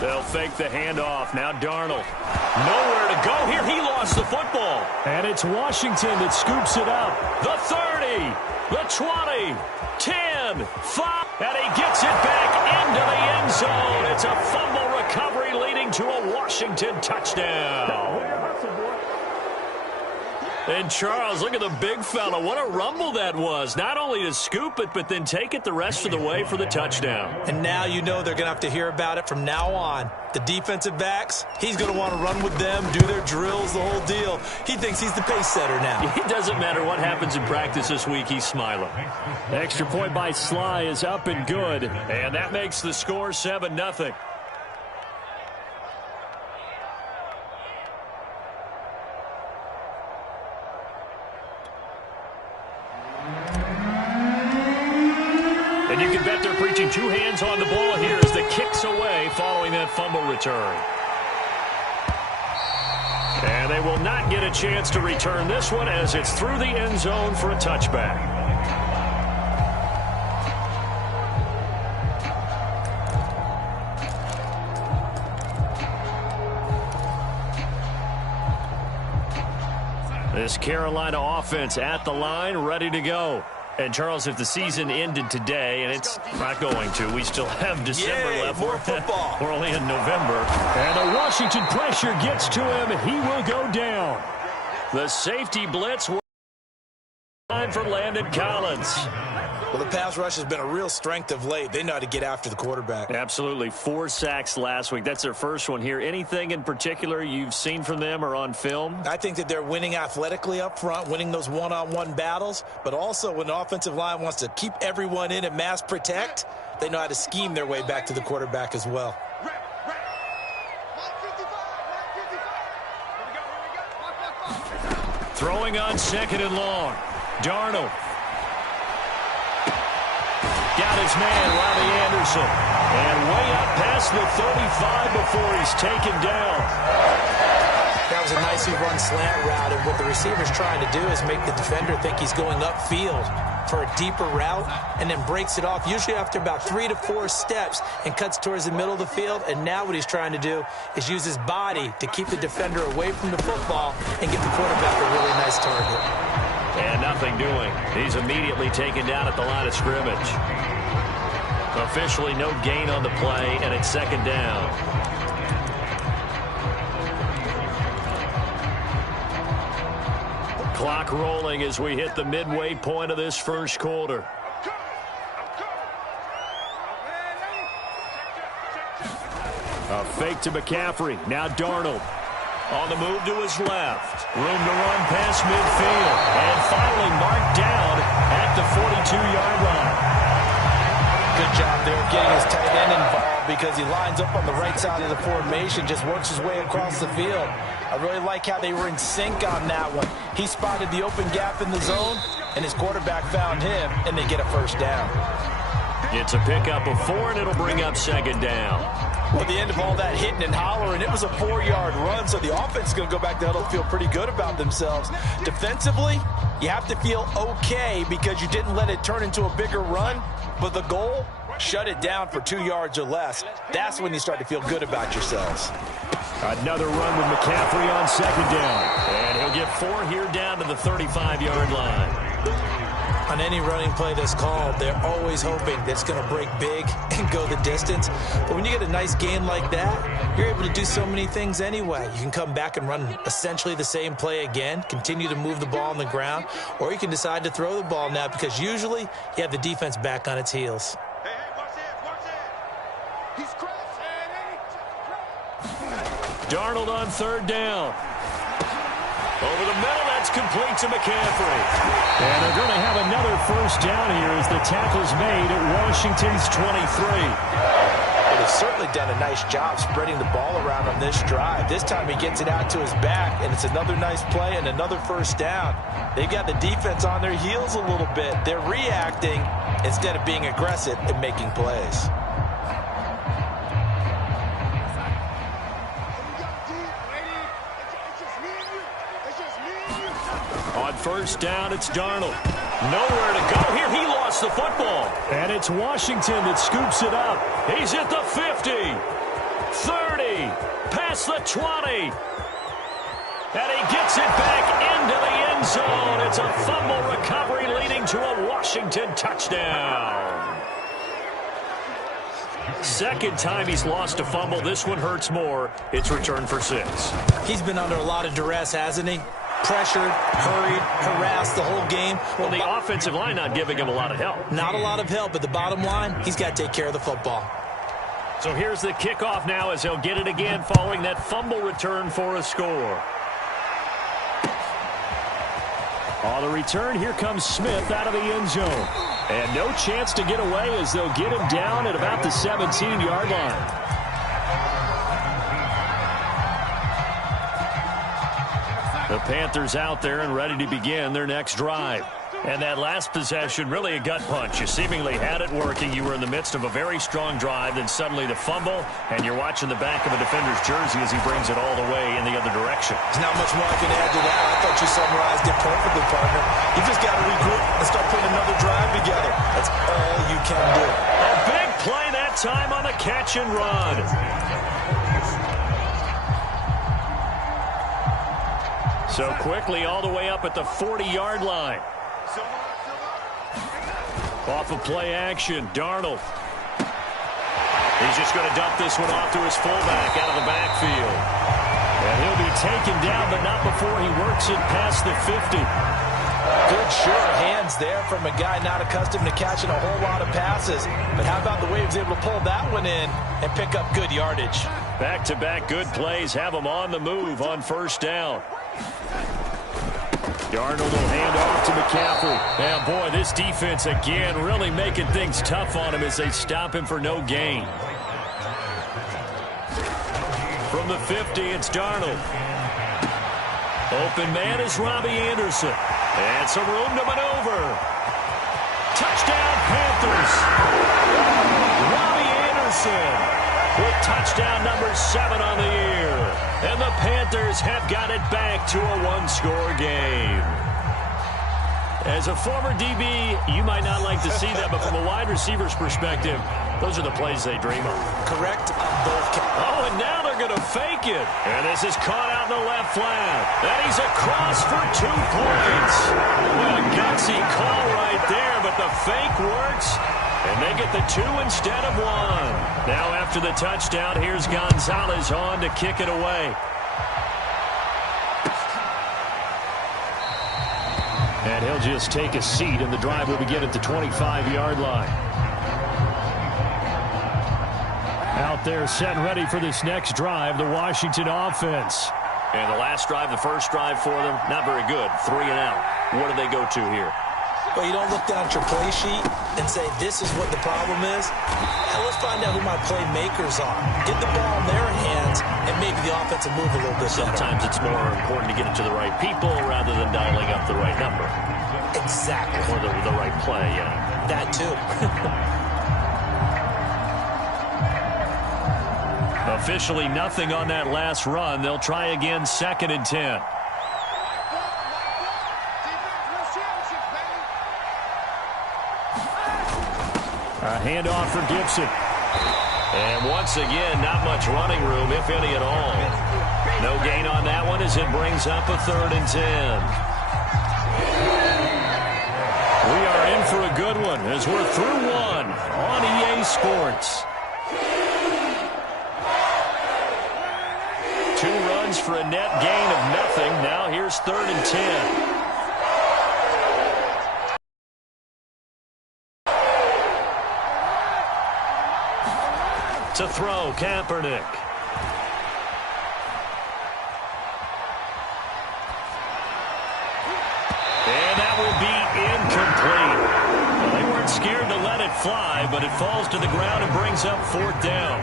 They'll fake the handoff. Now Darnold. Nowhere to go here. He lost the football. And it's Washington that scoops it up. The 30, the 20, 10, 5, and he gets it back into the end zone. It's a fumble recovery leading to a Washington touchdown. And Charles, look at the big fella. What a rumble that was. Not only to scoop it, but then take it the rest of the way for the touchdown. And now you know they're going to have to hear about it from now on. The defensive backs, he's going to want to run with them, do their drills, the whole deal. He thinks he's the pace setter now. It doesn't matter what happens in practice this week. He's smiling. Extra point by Sly is up and good. And that makes the score 7-0. And you can bet they're preaching two hands on the ball here as the kick's away following that fumble return. And they will not get a chance to return this one as it's through the end zone for a touchback. This Carolina offense at the line, ready to go. And, Charles, if the season ended today, and it's not going to, we still have December left. More football. We're only in November. And the Washington pressure gets to him. He will go down. The safety blitz time for Landon Collins. Well, the pass rush has been a real strength of late. They know how to get after the quarterback. Absolutely. 4 sacks last week. That's their first one here. Anything in particular you've seen from them or on film? I think that they're winning athletically up front, winning those one-on-one battles, but also when the offensive line wants to keep everyone in and mass protect, they know how to scheme their way back to the quarterback as well. Throwing on 2nd and long. Darnold. Got his man, Robbie Anderson. And way up past the 35 before he's taken down. That was a nicely run slant route, and what the receiver's trying to do is make the defender think he's going upfield for a deeper route and then breaks it off, usually after about 3 to 4 steps, and cuts towards the middle of the field. And now what he's trying to do is use his body to keep the defender away from the football and get the quarterback a really nice target. And nothing doing. He's immediately taken down at the line of scrimmage. Officially no gain on the play, and it's 2nd down. Clock rolling as we hit the midway point of this first quarter. A fake to McCaffrey. Now Darnold. On the move to his left. Room to run past midfield. And finally marked down at the 42-yard line. Good job there getting his tight end involved because he lines up on the right side of the formation, just works his way across the field. I really like how they were in sync on that one. He spotted the open gap in the zone, and his quarterback found him, and they get a first down. It's a pickup of 4, and it'll bring up 2nd down. Well, at the end of all that hitting and hollering, it was a 4-yard run, so the offense is going to go back to huddle, feel pretty good about themselves. Defensively, you have to feel okay because you didn't let it turn into a bigger run, but the goal, shut it down for 2 yards or less. That's when you start to feel good about yourselves. Another run with McCaffrey on 2nd down. And he'll get 4 here down to the 35-yard line. On any running play that's called, they're always hoping that it's going to break big and go the distance. But when you get a nice gain like that, you're able to do so many things anyway. You can come back and run essentially the same play again, continue to move the ball on the ground, or you can decide to throw the ball now because usually you have the defense back on its heels. Darnold on 3rd down. Over the middle, that's complete to McCaffrey. And they're going to have another first down here as the tackle's made at Washington's 23. Well, they've certainly done a nice job spreading the ball around on this drive. This time he gets it out to his back, and it's another nice play and another first down. They've got the defense on their heels a little bit. They're reacting instead of being aggressive and making plays. On 1st down, it's Darnold. Nowhere to go here. He lost lost the football. And it's Washington that scoops it up. He's at the 50, 30, past the 20. And he gets it back into the end zone. It's a fumble recovery leading to a Washington touchdown. Second time he's lost a fumble. This one hurts more. It's returned for 6. He's been under a lot of duress, hasn't he? Pressured, hurried, harassed the whole game. Well, the offensive line not giving him a lot of help. Not a lot of help, but the bottom line, he's got to take care of the football. So here's the kickoff now as he'll get it again following that fumble return for a score. On the return, here comes Smith out of the end zone. And no chance to get away as they'll get him down at about the 17-yard line. The Panthers out there and ready to begin their next drive. And that last possession, really a gut punch. You seemingly had it working. You were in the midst of a very strong drive, then suddenly the fumble, and you're watching the back of a defender's jersey as he brings it all the way in the other direction. There's not much more I can add to that. I thought you summarized it perfectly, partner. You just got to regroup and start putting another drive together. That's all you can do. A big play that time on the catch and run. So quickly all the way up at the 40-yard line. Off of play action, Darnold. He's just going to dump this one off to his fullback out of the backfield. And he'll be taken down, but not before he works it past the 50. Good, sure hands there from a guy not accustomed to catching a whole lot of passes. But how about the way he was able to pull that one in and pick up good yardage? Back-to-back good plays have him on the move on first down. Darnold will hand off to McCaffrey. Now, boy, this defense again really making things tough on him as they stop him for no gain. From the 50, it's Darnold. Open man is Robbie Anderson. And some room to maneuver. Touchdown, Panthers. Robbie Anderson with touchdown number 7 on the year. And the Panthers have got it back to a one-score game. As a former DB, you might not like to see that, but from a wide receiver's perspective, those are the plays they dream of. Correct on both counts. Oh, and now they're going to fake it. And this is caught out in the left flat. And he's across for 2 points. What a gutsy call right there, but the fake works. And they get the 2 instead of 1. Now after the touchdown, here's Gonzalez on to kick it away. And he'll just take a seat, and the drive will begin at the 25-yard line. Out there set and ready for this next drive, the Washington offense. And the last drive, the first drive for them, not very good. 3 and out. What do they go to here? Well, you don't look down at your play sheet and say, this is what the problem is. Now, let's find out who my playmakers are. Get the ball in their hands and maybe the offense will move a little bit better. Sometimes it's more important to get it to the right people rather than dialing up the right number. Exactly. Or the right play, yeah. That too. Officially nothing on that last run. They'll try again, 2nd and 10. A handoff for Gibson. And once again, not much running room, if any at all. No gain on that one as it brings up a 3rd and 10. We are in for a good one as we're through one on EA Sports. 2 runs for a net gain of nothing. Now here's 3rd and 10. To throw, Kaepernick. And that will be incomplete. Well, they weren't scared to let it fly, but it falls to the ground and brings up 4th down.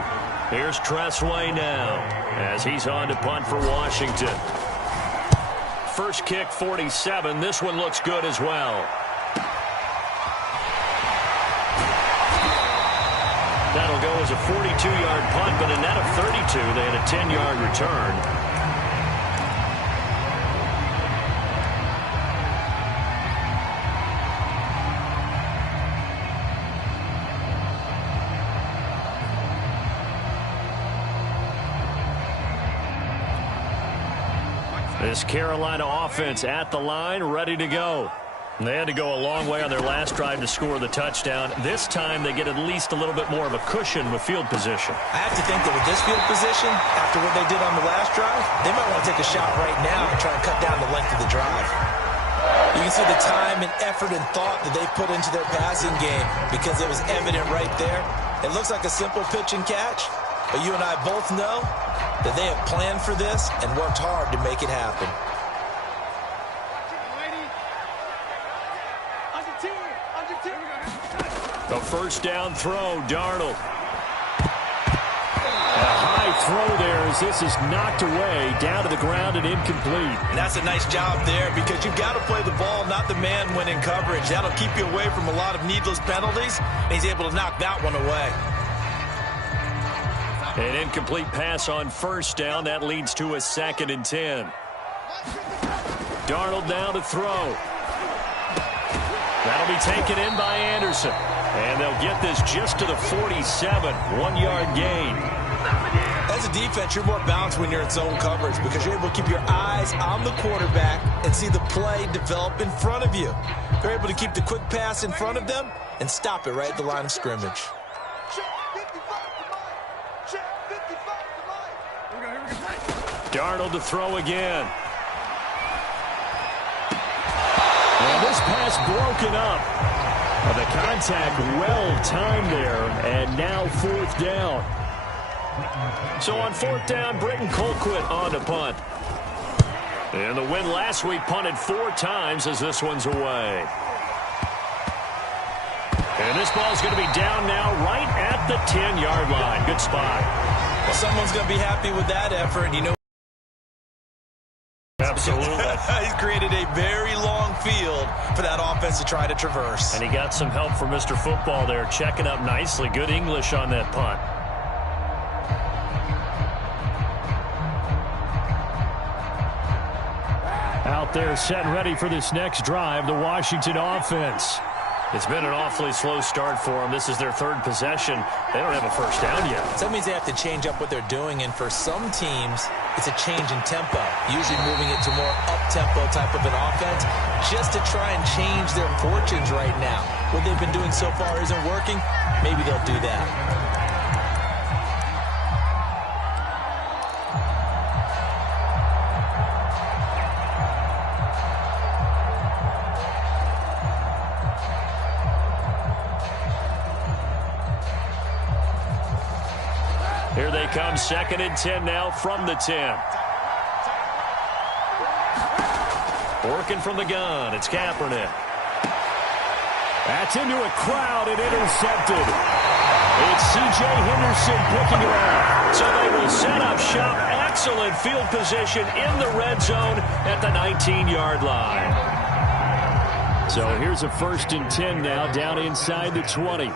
Here's Tressway now as he's on to punt for Washington. First kick, 47. This one looks good as well. That'll go as a 42-yard punt, but a net of 32. They had a 10-yard return. This Carolina offense at the line, ready to go. They had to go a long way on their last drive to score the touchdown. This time they get at least a little bit more of a cushion with field position. I have to think that with this field position, after what they did on the last drive, they might want to take a shot right now and try and cut down the length of the drive. You can see the time and effort and thought that they put into their passing game because it was evident right there. It looks like a simple pitch and catch, but you and I both know that they have planned for this and worked hard to make it happen. The first down throw, Darnold. A high throw there as this is knocked away, down to the ground and incomplete. And that's a nice job there because you've got to play the ball, not the man when in coverage. That'll keep you away from a lot of needless penalties, and he's able to knock that one away. An incomplete pass on first down. That leads to a 2nd and 10. Darnold now to throw. That'll be taken in by Anderson. And they'll get this just to the 47, 1-yard gain. As a defense, you're more balanced when you're in zone coverage because you're able to keep your eyes on the quarterback and see the play develop in front of you. They're able to keep the quick pass in front of them and stop it right at the line of scrimmage. Darnold to throw again. And this pass broken up. Well, the contact well-timed there, and now 4th down. So on 4th down, Britton Colquitt on to punt. And the win last week punted 4 times as this one's away. And this ball's going to be down now right at the 10-yard line. Good spot. Well, someone's going to be happy with that effort. You know, absolutely. He's created a very long field for that offense to try to traverse. And he got some help from Mr. Football there, checking up nicely. Good English on that punt. Out there set and ready for this next drive, the Washington offense. It's been an awfully slow start for them. This is their 3rd possession. They don't have a first down yet. So that means they have to change up what they're doing, and for some teams, it's a change in tempo, usually moving it to more up-tempo type of an offense just to try and change their fortunes right now. What they've been doing so far isn't working. Maybe they'll do that. Here they come, 2nd and 10 now from the 10. Working from the gun, it's Kaepernick. That's into a crowd and intercepted. It's C.J. Henderson picking it up. So they will set up shop. Excellent field position in the red zone at the 19-yard line. So here's a 1st and 10 now down inside the 20.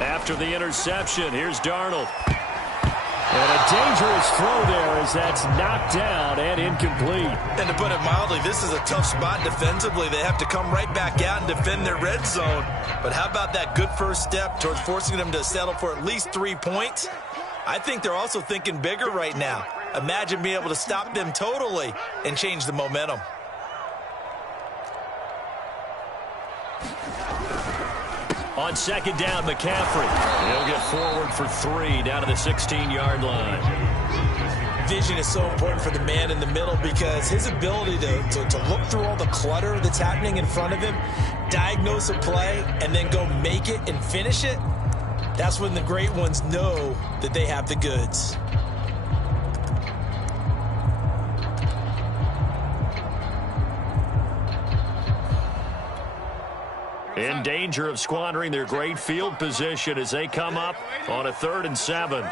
After the interception, here's Darnold. And a dangerous throw there as that's knocked down and incomplete. And to put it mildly, this is a tough spot defensively. They have to come right back out and defend their red zone. But how about that good first step towards forcing them to settle for at least 3 points? I think they're also thinking bigger right now. Imagine being able to stop them totally and change the momentum. On 2nd down, McCaffrey. He'll get forward for 3 down to the 16-yard line. Vision is so important for the man in the middle because his ability to look through all the clutter that's happening in front of him, diagnose a play, and then go make it and finish it, that's when the great ones know that they have the goods. In danger of squandering their great field position as they come up on a 3rd and 7.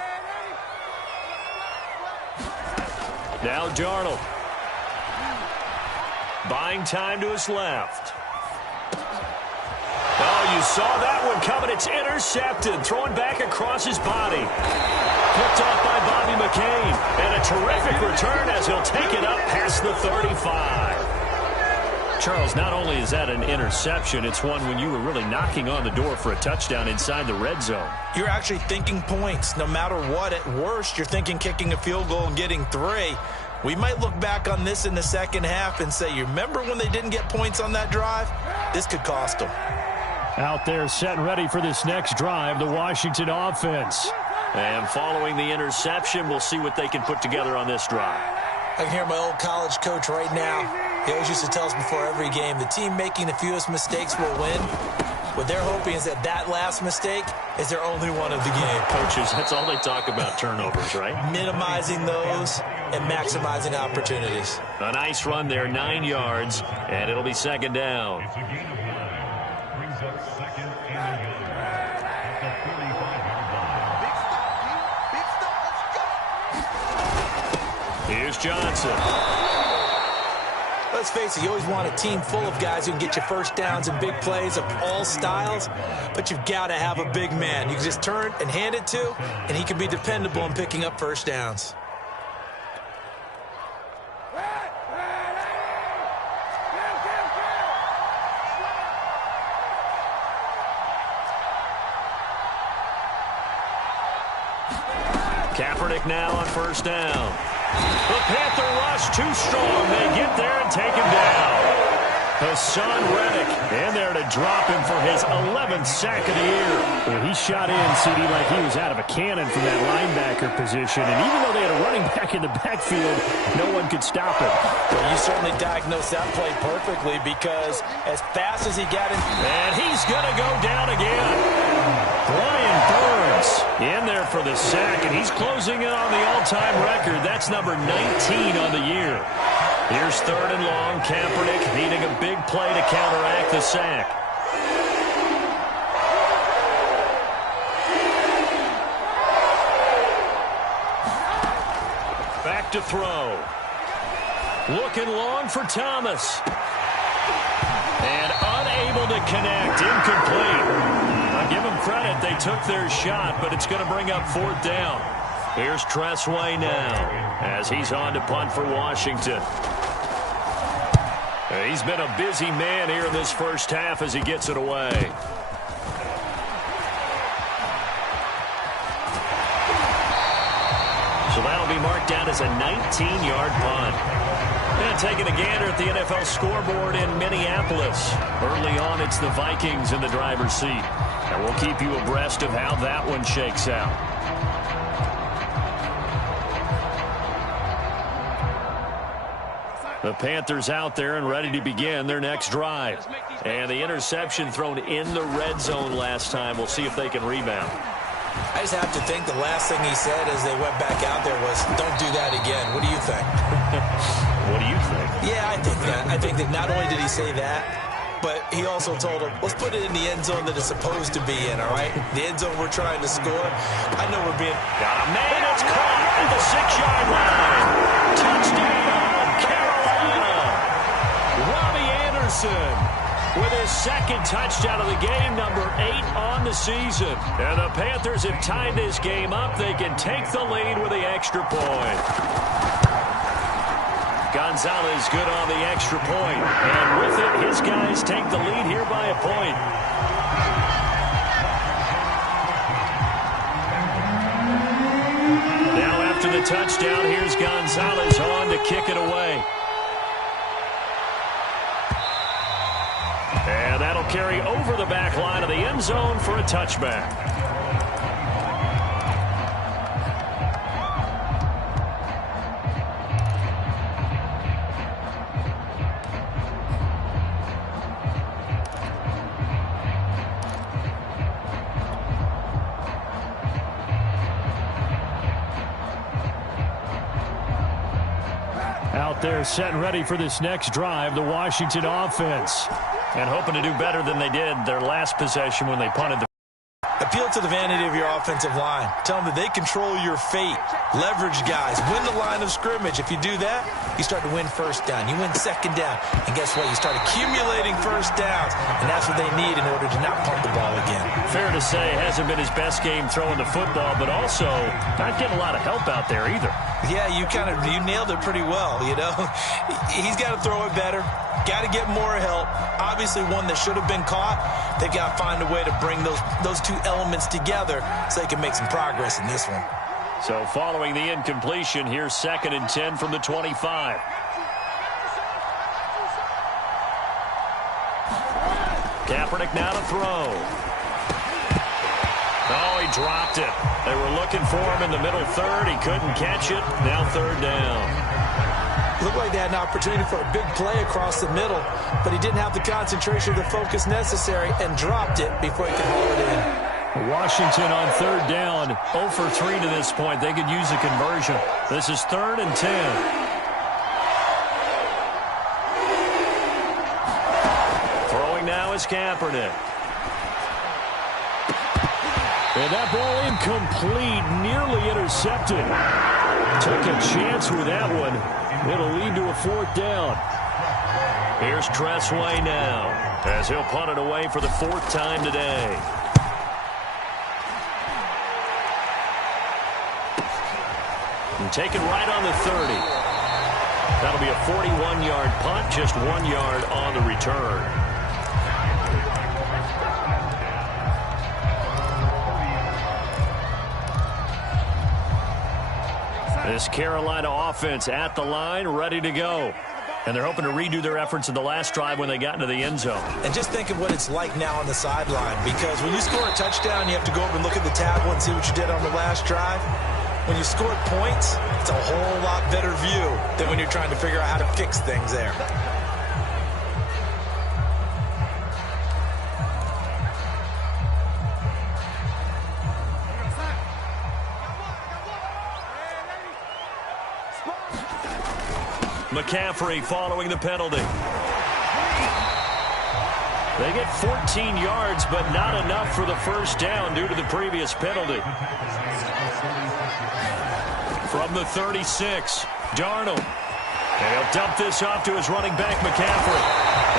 Now Darnold. Buying time to his left. Oh, you saw that one coming. It's intercepted. Throwing back across his body. Picked off by Bobby McCain. And a terrific return as he'll take it up past the 35. Charles, not only is that an interception, it's one when you were really knocking on the door for a touchdown inside the red zone. You're actually thinking points. No matter what, at worst, you're thinking kicking a field goal and getting 3. We might look back on this in the second half and say, you remember when they didn't get points on that drive? This could cost them. Out there set and ready for this next drive, the Washington offense. And following the interception, we'll see what they can put together on this drive. I can hear my old college coach right now. He always used to tell us before every game, the team making the fewest mistakes will win. What they're hoping is that last mistake is their only one of the game. Coaches, that's all they talk about, turnovers, right? Minimizing those and maximizing opportunities. A nice run there, 9 yards, and it'll be second down. Here's Johnson. Let's face it, you always want a team full of guys who can get you first downs and big plays of all styles, but you've got to have a big man you can just turn and hand it to, and he can be dependable in picking up first downs. Kaepernick now on first down. The Panther rush too strong. They get there and take him down. Hassan Reddick in there to drop him for his 11th sack of the year. Well, he shot in, CD, like he was out of a cannon from that linebacker position. And even though they had a running back in the backfield, no one could stop him. Well, you certainly diagnosed that play perfectly because as fast as he got in. And he's going to go down again. Brian Burns in there for the sack, and he's closing in on the all-time record. That's number 19 on the year. Here's third and long. Kaepernick needing a big play to counteract the sack. Back to throw. Looking long for Thomas. And unable to connect. Incomplete. I'll give them credit. They took their shot, but it's going to bring up fourth down. Here's Tressway now as he's on to punt for Washington. He's been a busy man here in this first half as he gets it away. So that'll be marked down as a 19-yard punt. And taking a gander at the NFL scoreboard in Minneapolis. Early on, it's the Vikings in the driver's seat. And we'll keep you abreast of how that one shakes out. The Panthers out there and ready to begin their next drive. And the interception thrown in the red zone last time. We'll see if they can rebound. I just have to think the last thing he said as they went back out there was, don't do that again. What do you think? What do you think? Yeah, I think that. I think that not only did he say that, but he also told him, let's put it in the end zone that it's supposed to be in, all right? The end zone we're trying to score. I know we're being... Got a man, it's caught at the 6-yard line. Touchdown, Carolina. Robbie Anderson with his second touchdown of the game, number 8 on the season. And the Panthers have tied this game up. They can take the lead with the extra point. Gonzalez good on the extra point. And with it, his guys take the lead here by a point. Now after the touchdown, here's Gonzalez on to kick it away. And that'll carry over the back line of the end zone for a touchback. Out there set and ready for this next drive, the Washington offense. And hoping to do better than they did their last possession when they punted the... I Appeal to the vanity of your offensive line. Tell them that they control your fate. Leverage guys. Win the line of scrimmage. If you do that, you start to win first down. You win second down. And guess what? You start accumulating first downs. And that's what they need in order to not punt the ball again. Fair to say, hasn't been his best game throwing the football, but also not getting a lot of help out there either. Yeah, you nailed it pretty well, you know. He's got to throw it better. Got to get more help. Obviously, one that should have been caught. They've got to find a way to bring those two elements together so they can make some progress in this one. So following the incompletion, here's 2nd and 10 from the 25. Kaepernick now to throw. Oh, he dropped it. They were looking for him in the middle third. He couldn't catch it. Now 3rd down. Looked like they had an opportunity for a big play across the middle, but he didn't have the concentration or the focus necessary and dropped it before he could haul it in. Washington on 3rd down, 0 for 3 to this point. They could use a conversion. This is 3rd and 10. Throwing now is Kaepernick. And that ball incomplete, nearly intercepted. Took a chance with that one. It'll lead to a 4th down. Here's Tressway now, as he'll punt it away for the 4th time today. And taken right on the 30. That'll be a 41-yard punt, just 1 yard on the return. This Carolina offense at the line, ready to go. And they're hoping to redo their efforts in the last drive when they got into the end zone. And just think of what it's like now on the sideline, because when you score a touchdown, you have to go over and look at the tablet and see what you did on the last drive. When you scored points, it's a whole lot better view than when you're trying to figure out how to fix things there. McCaffrey following the penalty. They get 14 yards, but not enough for the 1st down due to the previous penalty. From the 36, Darnold. And he'll dump this off to his running back, McCaffrey.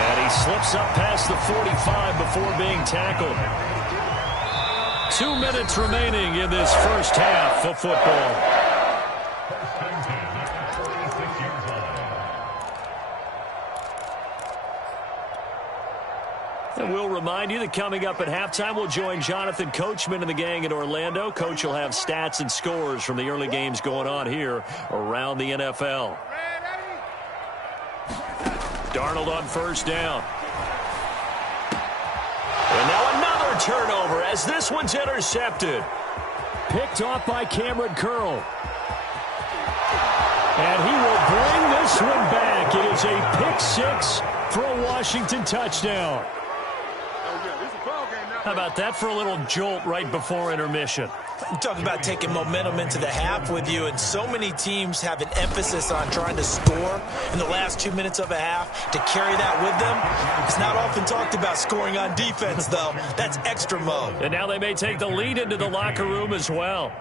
And he slips up past the 45 before being tackled. 2 minutes remaining in this first half of football. And we'll remind you that coming up at halftime, we'll join Jonathan Coachman and the gang in Orlando. Coach will have stats and scores from the early games going on here around the NFL. Darnold on 1st down. And now another turnover as this one's intercepted. Picked off by Cameron Curl. And he will bring this one back. It is a pick-6 for a Washington touchdown. How about that for a little jolt right before intermission? You talk about taking momentum into the half with you, and so many teams have an emphasis on trying to score in the last 2 minutes of a half to carry that with them. It's not often talked about scoring on defense, though. That's extra mode. And now they may take the lead into the locker room as well.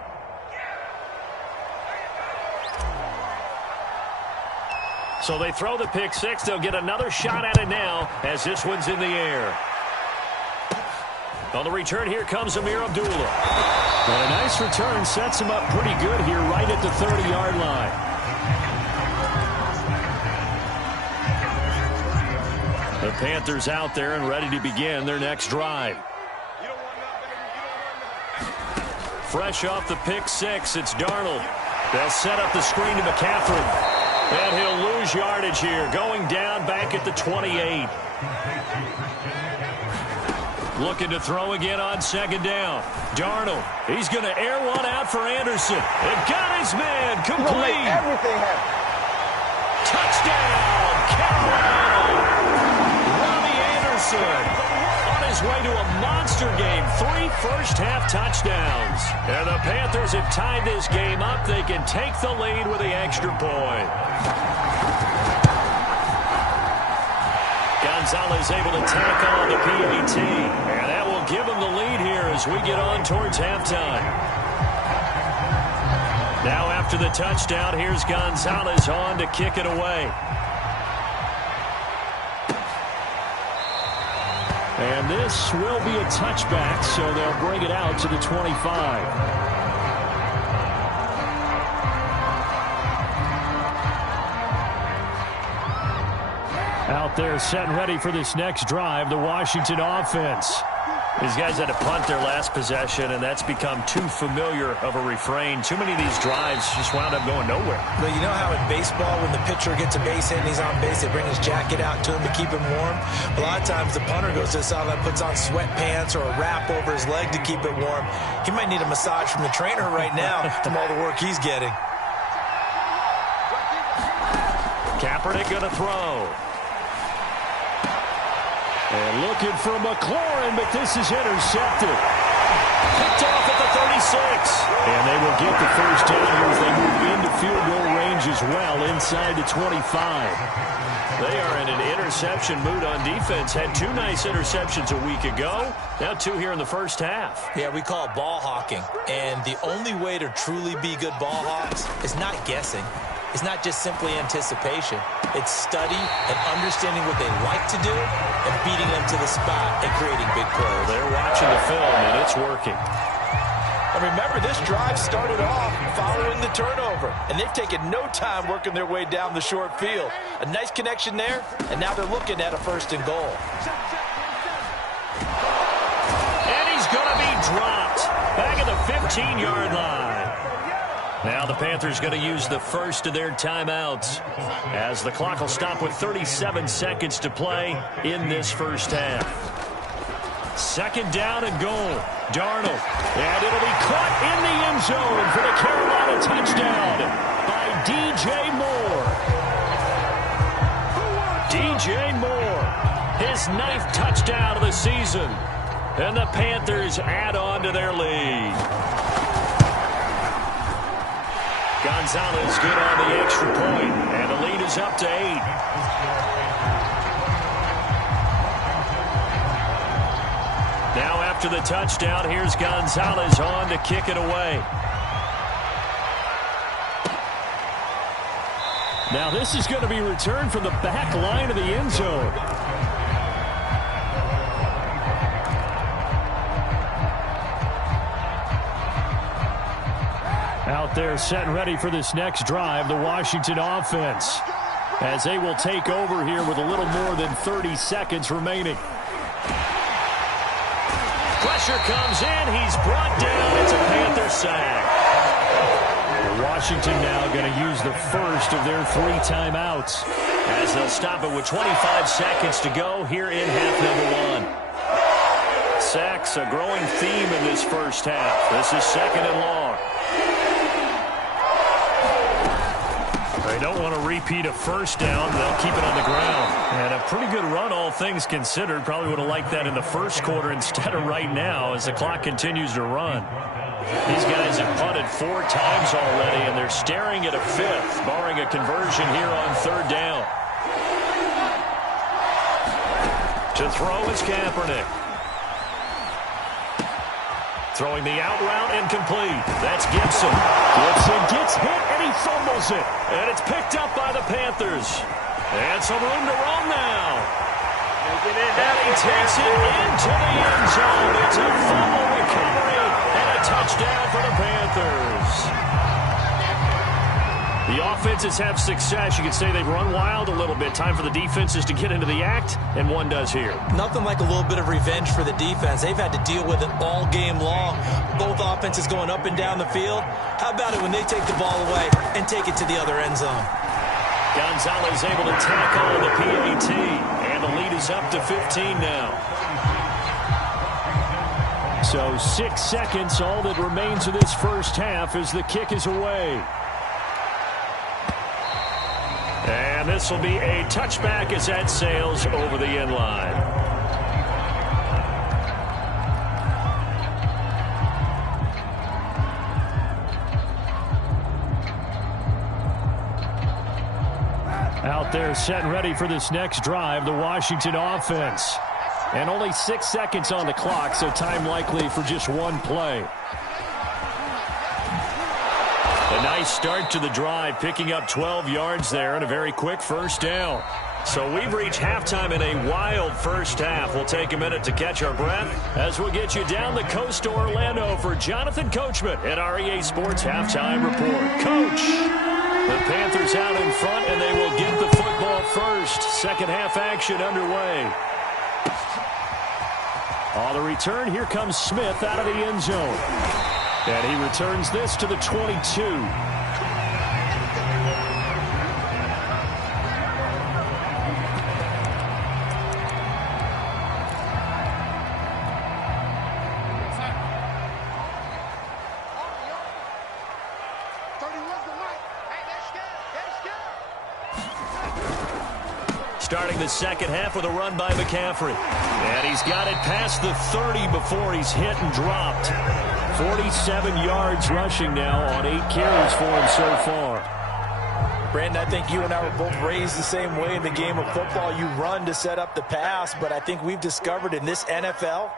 So they throw the pick-6. They'll get another shot at it now as this one's in the air. On the return, here comes Amir Abdullah. And a nice return sets him up pretty good here right at the 30-yard line. The Panthers out there and ready to begin their next drive. Fresh off the pick-6, it's Darnold. They'll set up the screen to McCaffrey. And he'll lose yardage here, going down back at the 28. Looking to throw again on 2nd down. Darnold, he's going to air one out for Anderson. And got his man, complete. Everything happen. Touchdown, Carolina. Robbie Anderson on his way to a monster game. 3 first-half touchdowns. And the Panthers have tied this game up. They can take the lead with the extra point. Gonzalez able to tackle on the PAT. And that will give him the lead here as we get on towards halftime. Now after the touchdown, here's Gonzalez on to kick it away. And this will be a touchback, so they'll bring it out to the 25. Out there set and ready for this next drive, the Washington offense. These guys had to punt their last possession, and that's become too familiar of a refrain. Too many of these drives just wound up going nowhere. But you know how in baseball, when the pitcher gets a base hit and he's on base, they bring his jacket out to him to keep him warm? A lot of times the punter goes to the sideline, puts on sweatpants or a wrap over his leg to keep it warm. He might need a massage from the trainer right now from all the work he's getting. Kaepernick going to throw. And looking for McLaurin, but this is intercepted. Picked off at the 36. And they will get the first down as they move into field goal range as well, inside the 25. They are in an interception mood on defense. Had 2 nice interceptions a week ago. Now 2 here in the first half. Yeah, we call it ball hawking. And the only way to truly be good ball hawks is not guessing. It's not just simply anticipation. It's study and understanding what they like to do and beating them to the spot and creating big plays. They're watching the film, and it's working. And remember, this drive started off following the turnover, and they've taken no time working their way down the short field. A nice connection there, and now they're looking at a 1st and goal. And he's going to be dropped back at the 15-yard line. Now the Panthers going to use the first of their timeouts as the clock will stop with 37 seconds to play in this first half. 2nd down and goal. Darnold. And it'll be caught in the end zone for the Carolina touchdown by DJ Moore. DJ Moore, his 9th touchdown of the season. And the Panthers add on to their lead. Gonzalez good on the extra point, and the lead is up to 8. Now after the touchdown, here's Gonzalez on to kick it away. Now this is going to be returned from the back line of the end zone. Out there set and ready for this next drive, the Washington offense, as they will take over here with a little more than 30 seconds remaining. Pressure comes in. He's brought down. It's a Panther sack. Washington now going to use the first of their 3 timeouts as they'll stop it with 25 seconds to go here in half number 1. Sacks, a growing theme in this first half. This is 2nd and long. They don't want to repeat a first down. They'll keep it on the ground. And a pretty good run, all things considered. Probably would have liked that in the first quarter instead of right now as the clock continues to run. These guys have punted 4 times already, and they're staring at a 5th, barring a conversion here on 3rd down. To throw is Kaepernick. Throwing the out route and complete. That's Gibson. Gibson gets hit and he fumbles it. And it's picked up by the Panthers. And some room to roam now. And he takes it into the end zone. It's a fumble recovery and a touchdown for the Panthers. The offenses have success. You could say they've run wild a little bit. Time for the defenses to get into the act, and one does here. Nothing like a little bit of revenge for the defense. They've had to deal with it all game long. Both offenses going up and down the field. How about it when they take the ball away and take it to the other end zone? Gonzalez able to tackle the PAT, and the lead is up to 15 now. So 6 seconds, all that remains of this first half as the kick is away. And this will be a touchback as that sails over the end line. Out there set and ready for this next drive, the Washington offense. And only 6 seconds on the clock, so time likely for just one play. A nice start to the drive, picking up 12 yards there and a very quick first down. So we've reached halftime in a wild first half. We'll take a minute to catch our breath as we'll get you down the coast to Orlando for Jonathan Coachman at our EA Sports Halftime Report. Coach, the Panthers out in front, and they will get the football first. Second half action underway. On the return, here comes Smith out of the end zone. And he returns this to the 22. Starting the second half with a run by McCaffrey. And he's got it past the 30 before he's hit and dropped. 47 yards rushing now on 8 carries for him so far. Brandon, I think you and I were both raised the same way in the game of football. You run to set up the pass, but I think we've discovered in this NFL,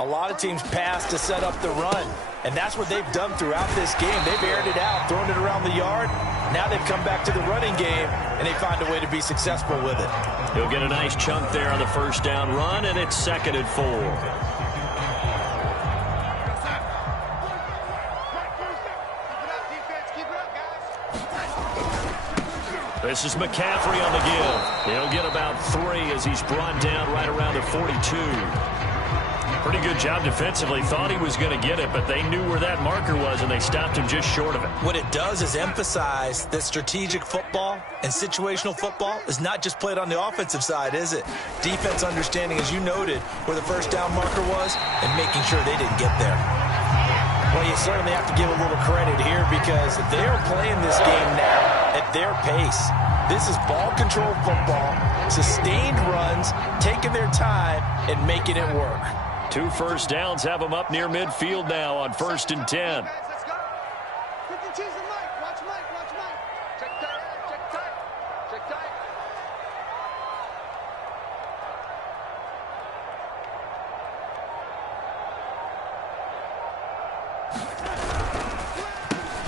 a lot of teams pass to set up the run. And that's what they've done throughout this game. They've aired it out, thrown it around the yard. Now they've come back to the running game, and they find a way to be successful with it. He'll get a nice chunk there on the first down run, and it's 2nd and 4. This is McCaffrey on the give. He'll get about 3 as he's brought down right around the 42. Pretty good job defensively. Thought he was going to get it, but they knew where that marker was, and they stopped him just short of it. What it does is emphasize that strategic football and situational football is not just played on the offensive side, is it? Defense understanding, as you noted, where the first down marker was and making sure they didn't get there. Well, you certainly have to give a little credit here because they are playing this game now at their pace. This is ball control football, sustained runs, taking their time and making it work. 2 first downs have them up near midfield now on 1st and 10.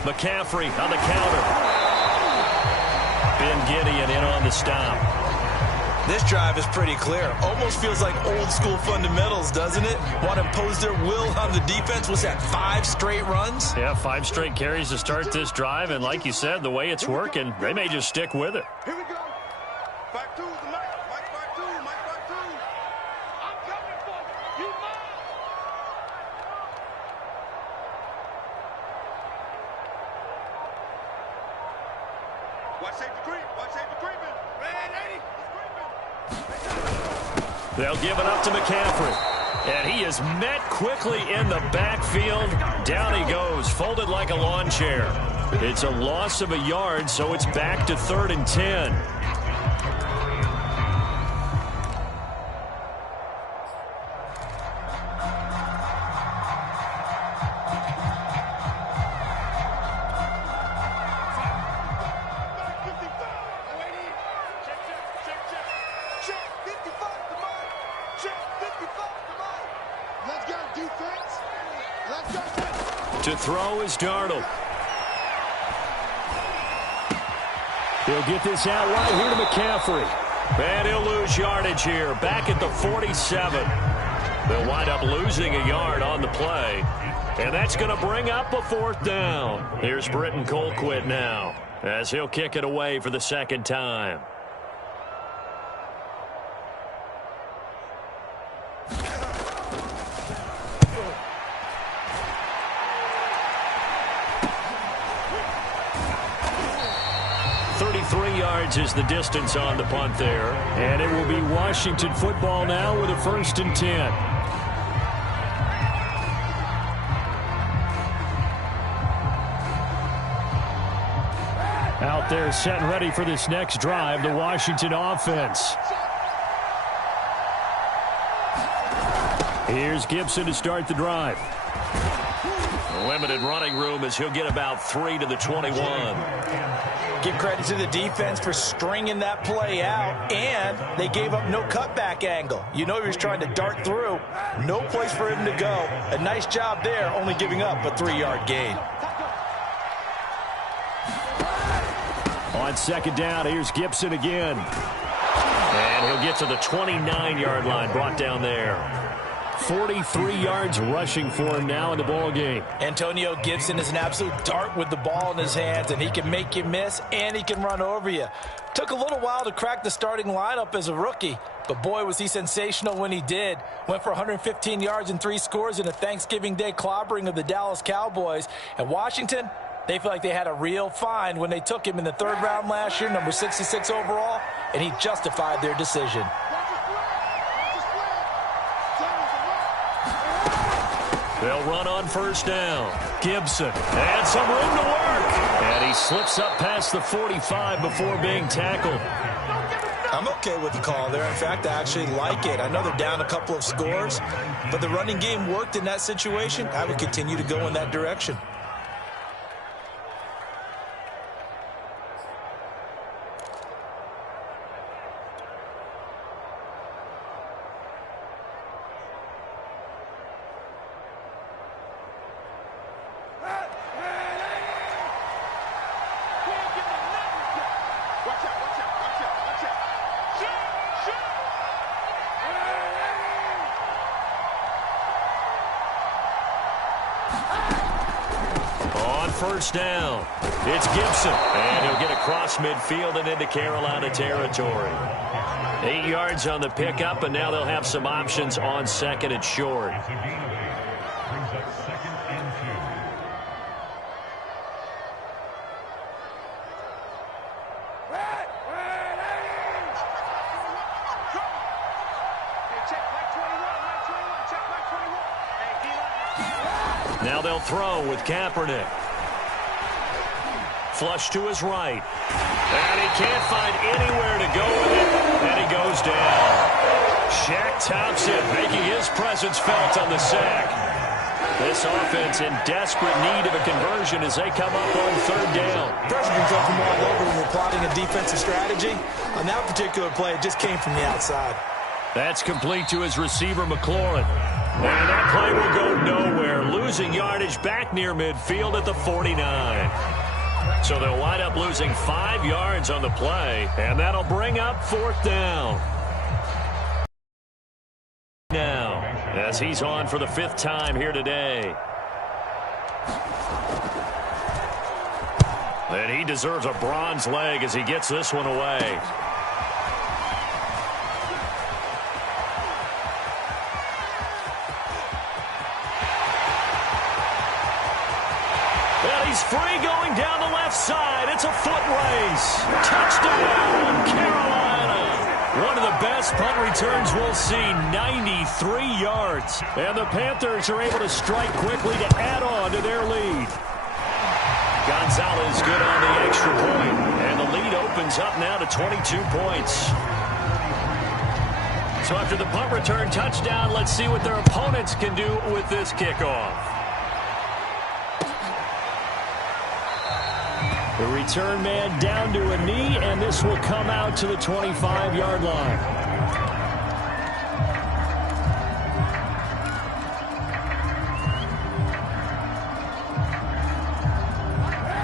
McCaffrey on the counter. Ben Gideon in on the stop. This drive is pretty clear. Almost feels like old school fundamentals, doesn't it? Want to impose their will on the defense. Was that 5 straight runs? Yeah, 5 straight carries to start this drive. And like you said, the way it's working, they may just stick with it. Here we go. 5-2 is the Mike. Mike 5-2. Mike 5-2. I'm coming for you. You mine. Watch safety creep. Watch safety creeping. Red 80. They'll give it up to McCaffrey. And he is met quickly in the backfield. Down he goes, folded like a lawn chair. It's a loss of a yard, so it's back to 3rd and 10. To throw is Darnold. He'll get this out right here to McCaffrey. And he'll lose yardage here, back at the 47. They'll wind up losing a yard on the play. And that's going to bring up a 4th down. Here's Britton Colquitt now, as he'll kick it away for the 2nd time. Is the distance on the punt there. And it will be Washington football now with a 1st and 10. Out there set and ready for this next drive, the Washington offense. Here's Gibson to start the drive. Limited running room as he'll get about 3 to the 21. Give credit to the defense for stringing that play out, and they gave up no cutback angle. You know he was trying to dart through. No place for him to go. A nice job there, only giving up a 3-yard gain. On second down, here's Gibson again. And he'll get to the 29-yard line, brought down there. 43 yards rushing for him now in the ball game. Antonio Gibson is an absolute dart with the ball in his hands, and he can make you miss, and he can run over you. Took a little while to crack the starting lineup as a rookie, but boy, was he sensational when he did. Went for 115 yards and 3 scores in a Thanksgiving Day clobbering of the Dallas Cowboys. And Washington, they feel like they had a real find when they took him in the 3rd round last year, number 66 overall, and he justified their decision. They'll run on first down. Gibson, and some room to work. And he slips up past the 45 before being tackled. I'm okay with the call there. In fact, I actually like it. I know they're down a couple of scores, but the running game worked in that situation. I would continue to go in that direction. First down. It's Gibson, and he'll get across midfield and into Carolina territory. 8 yards on the pickup, and now they'll have some options on second and short. Now they'll throw with Kaepernick. Flush to his right. And he can't find anywhere to go with it. And he goes down. Shaq Thompson making his presence felt on the sack. This offense in desperate need of a conversion as they come up on 3rd down. Pressure can come from all over when we're plotting a defensive strategy. On that particular play, it just came from the outside. That's complete to his receiver, McLaurin. And that play will go nowhere. Losing yardage back near midfield at the 49. So they'll wind up losing 5 yards on the play, and that'll bring up 4th down. Now, as he's on for the 5th time here today. And he deserves a bronze leg as he gets this one away. He's free going down the left side. It's a foot race. Touchdown, Carolina. One of the best punt returns we'll see, 93 yards. And the Panthers are able to strike quickly to add on to their lead. Gonzalez good on the extra point. And the lead opens up now to 22 points. So after the punt return touchdown, let's see what their opponents can do with this kickoff. The return man down to a knee, and this will come out to the 25-yard line.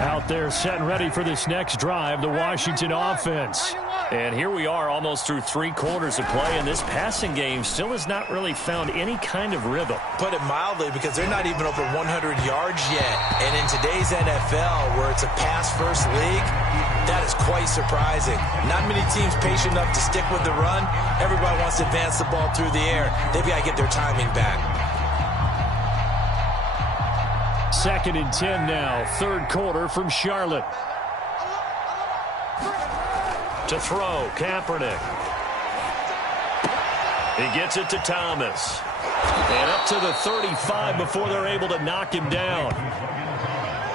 Out there set and ready for this next drive, the Washington offense. And here we are almost through 3 quarters of play, and this passing game still has not really found any kind of rhythm. Put it mildly, because they're not even over 100 yards yet. And in today's NFL, where it's a pass-first league, that is quite surprising. Not many teams patient enough to stick with the run. Everybody wants to advance the ball through the air. They've got to get their timing back. 2nd and 10 now, 3rd quarter from Charlotte. To throw, Kaepernick. He gets it to Thomas. And up to the 35 before they're able to knock him down.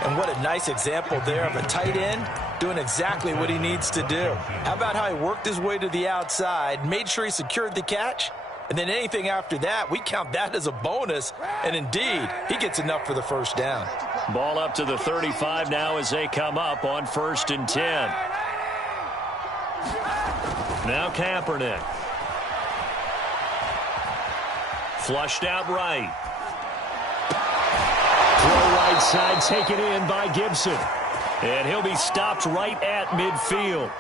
And what a nice example there of a tight end doing exactly what he needs to do. How about how he worked his way to the outside, made sure he secured the catch, And then anything after that, we count that as a bonus. And indeed, he gets enough for the first down. Ball up to the 35 now as they come up on 1st and 10. Now Kaepernick. Flushed out right. Throw right side taken in by Gibson. And he'll be stopped right at midfield.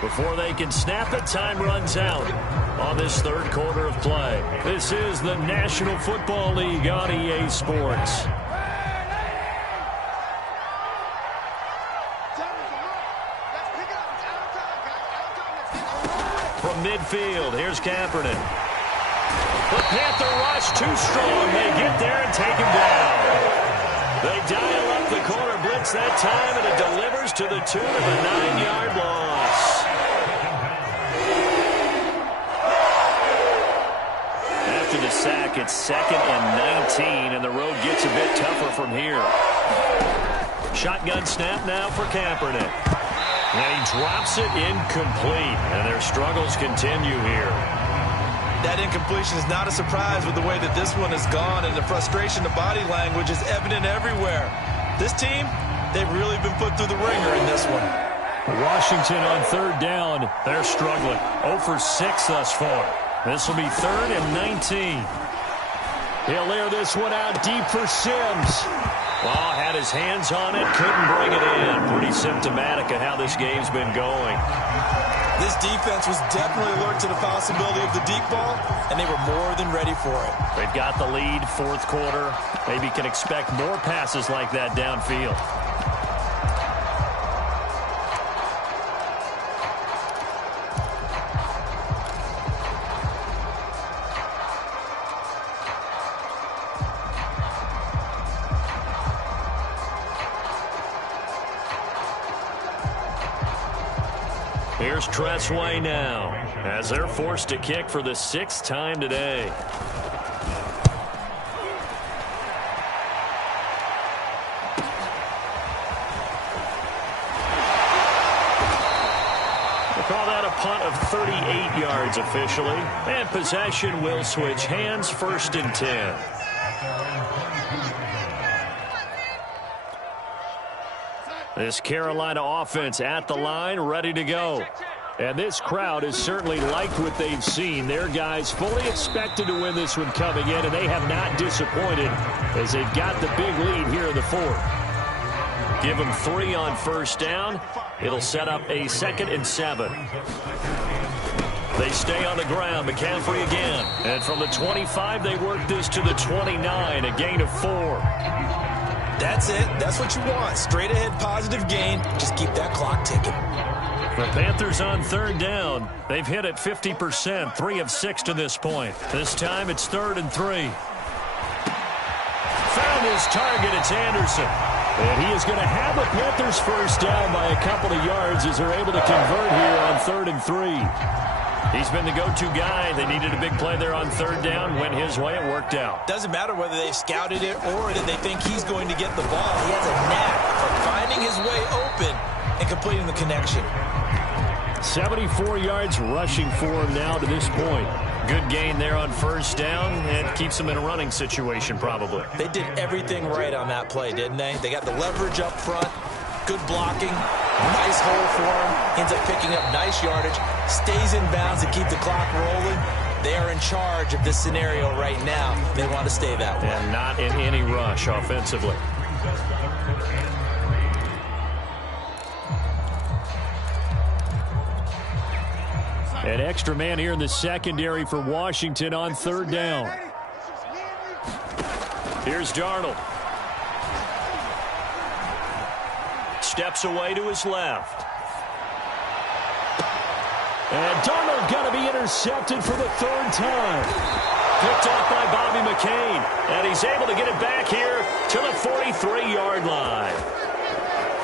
Before they can snap it, time runs out on this third quarter of play. This is the National Football League on EA Sports. From midfield, here's Kaepernick. The Panther rush too strong. They get there and take him down. They dial up the corner blitz that time, and it delivers to the tune of a 9-yard loss. After the sack, it's 2nd and 19, and the road gets a bit tougher from here. Shotgun snap now for Kaepernick. And he drops it incomplete, and their struggles continue here. That incompletion is not a surprise with the way that this one has gone, and the frustration, the body language is evident everywhere. This team, they've really been put through the ringer in this one. Washington on 3rd down. They're struggling. 0 for 6 thus far. This will be 3rd and 19. He'll air this one out deep for Sims. Well, had his hands on it, couldn't bring it in. Pretty symptomatic of how this game's been going. This defense was definitely alert to the possibility of the deep ball, and they were more than ready for it. They've got the lead, 4th quarter. Maybe can expect more passes like that downfield. Here's Tressway now, as they're forced to kick for the 6th time today. We'll call that a punt of 38 yards officially, and possession will switch hands, 1st and 10. This Carolina offense at the line, ready to go. And this crowd has certainly liked what they've seen. Their guys fully expected to win this one coming in, and they have not disappointed as they've got the big lead here in the 4th. Give them 3 on 1st down. It'll set up a 2nd and 7. They stay on the ground. McCaffrey again. And from the 25, they work this to the 29, a gain of 4. That's it. That's what you want. Straight ahead positive gain. Just keep that clock ticking. The Panthers on 3rd down. They've hit it 50%, 3 of 6 to this point. This time it's 3rd and 3. Found his target. It's Anderson. And he is going to have the Panthers first down by a couple of yards as they're able to convert here on 3rd and 3. He's been the go-to guy. They needed a big play there on 3rd down. Went his way. It worked out. Doesn't matter whether they've scouted it or that they think he's going to get the ball. He has a knack for finding his way open and completing the connection. 74 yards rushing for him now to this point. Good gain there on 1st down, and keeps them in a running situation probably. They did everything right on that play, didn't they? They got the leverage up front, good blocking, nice hole for him, ends up picking up nice yardage, stays in bounds to keep the clock rolling. They are in charge of this scenario right now. They want to stay that way. And not in any rush offensively. An extra man here in the secondary for Washington on 3rd down. Here's Darnold. Steps away to his left. And Darnold going to be intercepted for the 3rd time. Picked off by Bobby McCain. And he's able to get it back here to the 43-yard line.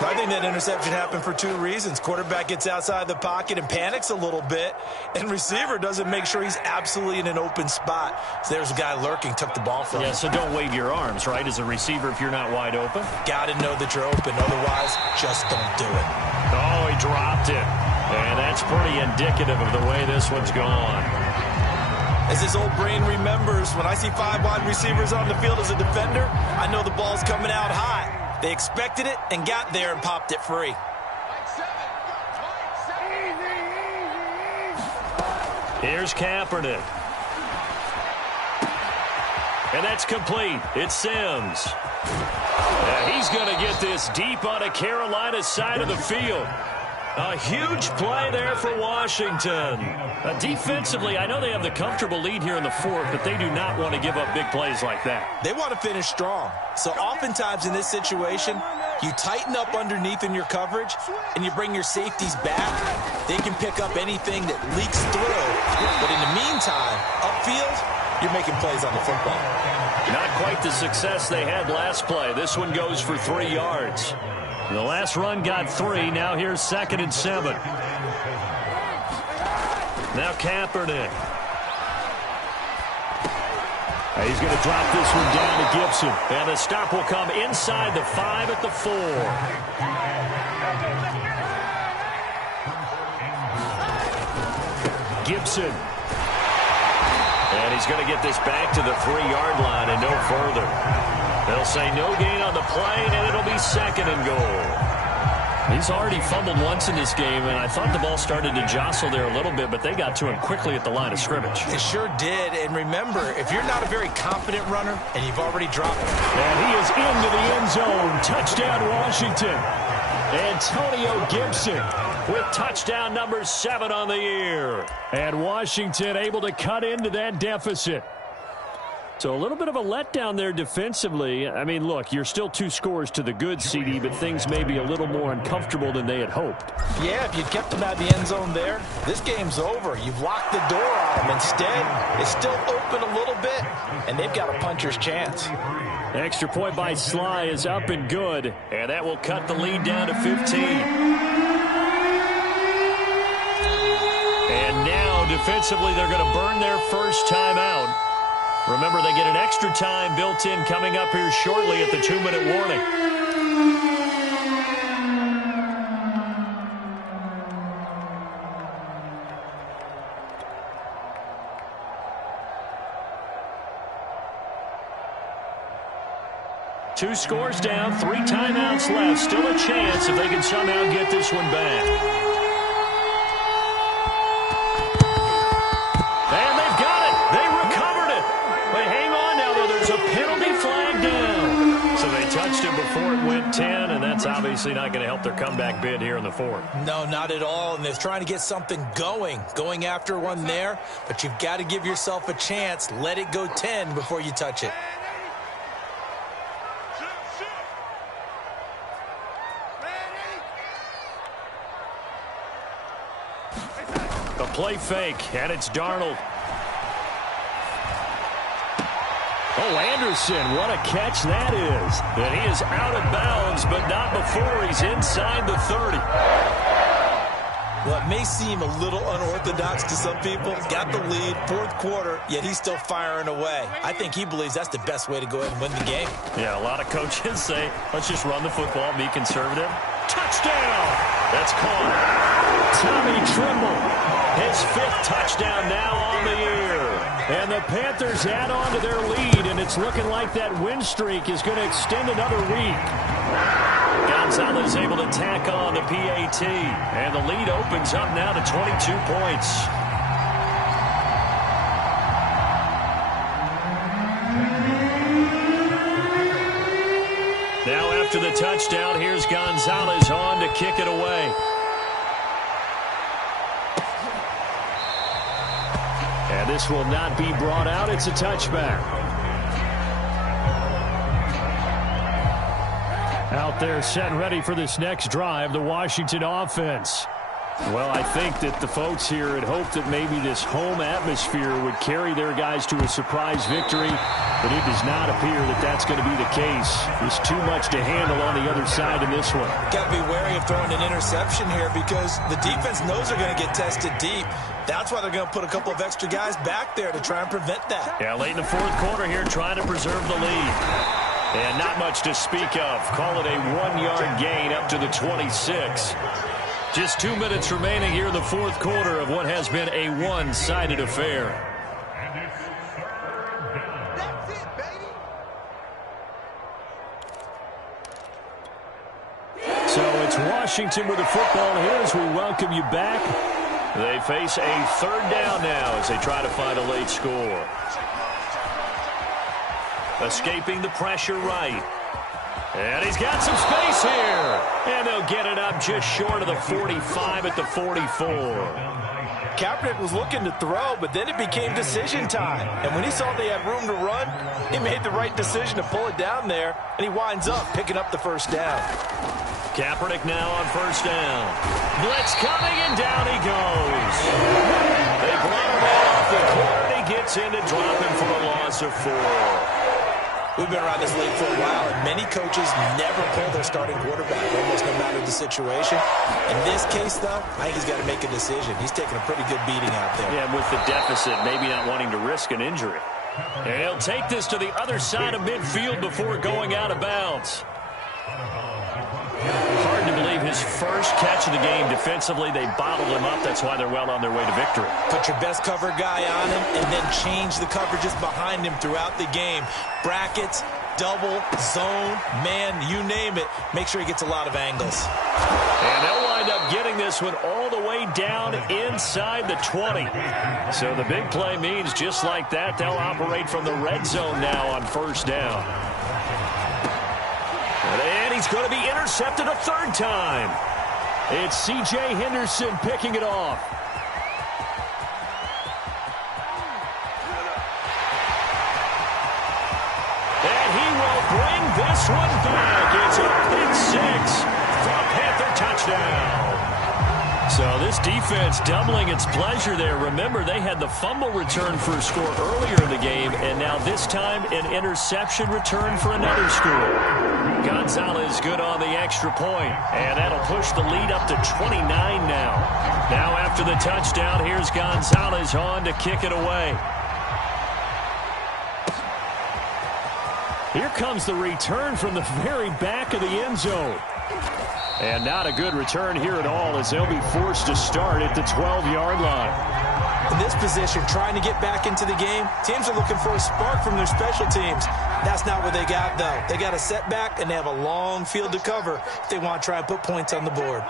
I think that interception happened for two reasons. Quarterback gets outside the pocket and panics a little bit, and receiver doesn't make sure he's absolutely in an open spot. So there's a guy lurking, took the ball from him. Yeah, so don't wave your arms, right, as a receiver if you're not wide open. Got to know that you're open. Otherwise, just don't do it. Oh, he dropped it. And that's pretty indicative of the way this one's gone. As his old brain remembers, when I see 5 wide receivers on the field as a defender, I know the ball's coming out high. They expected it and got there and popped it free. Here's Kaepernick. And that's complete. It's Sims. He's going to get this deep on a Carolina side of the field. A huge play there for Washington. Defensively, I know they have the comfortable lead here in the fourth, but they do not want to give up big plays like that. They want to finish strong. So oftentimes in this situation, you tighten up underneath in your coverage, and you bring your safeties back. They can pick up anything that leaks through. But in the meantime, upfield, you're making plays on the football. Not quite the success they had last play. This one goes for 3 yards. The last run got 3. Now here's 2nd and 7. Now Kaepernick. He's going to drop this one down to Gibson. And the stop will come inside the 5 at the 4. Gibson. And he's going to get this back to the 3-yard line and no further. They'll say no gain on the play, and it'll be 2nd and goal. He's already fumbled once in this game, and I thought the ball started to jostle there a little bit, but they got to him quickly at the line of scrimmage. It sure did, and remember, if you're not a very confident runner and you've already dropped it. And he is into the end zone. Touchdown, Washington. Antonio Gibson with touchdown number 7 on the year. And Washington able to cut into that deficit. So a little bit of a letdown there defensively. I mean, look, you're still 2 scores to the good, CD, but things may be a little more uncomfortable than they had hoped. Yeah, if you'd kept them out of the end zone there, this game's over. You've locked the door on them. Instead, it's still open a little bit, and they've got a puncher's chance. Extra point by Sly is up and good, and that will cut the lead down to 15. And now, defensively, they're going to burn their first timeout. Remember, they get an extra time built in coming up here shortly at the 2-minute warning. Two scores down, 3 timeouts left. Still a chance if they can somehow get this one back. And they've got it. They recovered it. But hang on now, though. There's a penalty flag down. So they touched it before it went 10, and that's obviously not going to help their comeback bid here in the fourth. No, not at all. And they're trying to get something going after one there. But you've got to give yourself a chance. Let it go 10 before you touch it. The play fake, and it's Darnold. Oh, Anderson, what a catch that is. And he is out of bounds, but not before he's inside the 30. Well, it may seem a little unorthodox to some people. Got the lead, fourth quarter, yet he's still firing away. I think he believes that's the best way to go ahead and win the game. Yeah, a lot of coaches say, let's just run the football, be conservative. Touchdown! That's caught. Tommy Tremble, his 5th touchdown now on the year. And the Panthers add on to their lead, and it's looking like that win streak is going to extend another week. Gonzalez able to tack on the PAT, and the lead opens up now to 22 points. Now after the touchdown, here's Gonzalez on to kick it away. And this will not be brought out. It's a touchback. Out there set ready for this next drive, the Washington offense. Well, I think that the folks here had hoped that maybe this home atmosphere would carry their guys to a surprise victory, but it does not appear that that's going to be the case. There's too much to handle on the other side in this one. Got to be wary of throwing an interception here because the defense knows they're going to get tested deep. That's why they're going to put a couple of extra guys back there to try and prevent that. Yeah, late in the fourth quarter here, trying to preserve the lead. And not much to speak of. Call it a 1-yard gain up to the 26. Just 2 minutes remaining here in the fourth quarter of what has been a one-sided affair. That's it, baby. So it's Washington with the football here as we welcome you back. They face a third down now as they try to find a late score. Escaping the pressure right. And he's got some space here. And they'll get it up just short of the 45 at the 44. Kaepernick was looking to throw, but then it became decision time. And when he saw they had room to run, he made the right decision to pull it down there, and he winds up picking up the first down. Kaepernick now on first down. Blitz coming, and down he goes. They brought him off the corner, and he gets in to drop him for a loss of 4. We've been around this league for a while, and many coaches never pull their starting quarterback, almost no matter the situation. In this case, though, I think he's got to make a decision. He's taking a pretty good beating out there. Yeah, with the deficit, maybe not wanting to risk an injury. And he'll take this to the other side of midfield before going out of bounds. Hard to believe his first catch of the game defensively. They bottled him up. That's why they're well on their way to victory. Put your best cover guy on him and then change the coverages behind him throughout the game. Brackets, double, zone, man, you name it. Make sure he gets a lot of angles. And they'll wind up getting this one all the way down inside the 20. So the big play means just like that, they'll operate from the red zone now on first down. And he's going to be intercepted a third time. It's C.J. Henderson picking it off. And he will bring this one back. It's a pick six for a Panther touchdown. So this defense doubling its pleasure there. Remember, they had the fumble return for a score earlier in the game, and now this time an interception return for another score. Gonzalez good on the extra point, and that'll push the lead up to 29 now. Now after the touchdown, here's Gonzalez on to kick it away. Here comes the return from the very back of the end zone. And not a good return here at all as they'll be forced to start at the 12-yard line. In this position, trying to get back into the game, teams are looking for a spark from their special teams. That's not what they got, though. They got a setback, and they have a long field to cover if they want to try and put points on the board.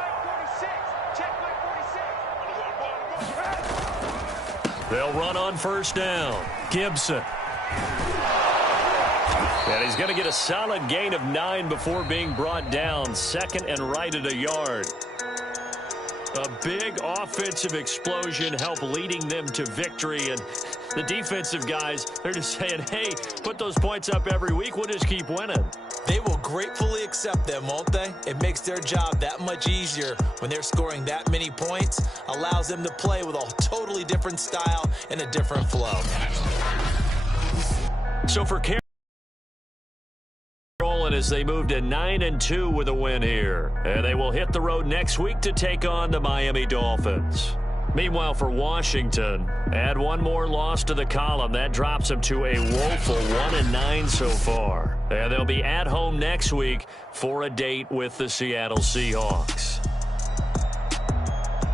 They'll run on first down. Gibson. And he's going to get a solid gain of 9 before being brought down. Second and right at a yard. A big offensive explosion helped leading them to victory. And the defensive guys, they're just saying, hey, put those points up every week. We'll just keep winning. They will gratefully accept them, won't they? It makes their job that much easier when they're scoring that many points. Allows them to play with a totally different style and a different flow. So for as they move to 9-2 with a win here. And they will hit the road next week to take on the Miami Dolphins. Meanwhile, for Washington, add one more loss to the column. That drops them to a woeful 1-9 so far. And they'll be at home next week for a date with the Seattle Seahawks.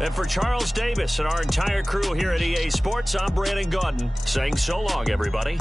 And for Charles Davis and our entire crew here at EA Sports, I'm Brandon Gaudin saying so long, everybody.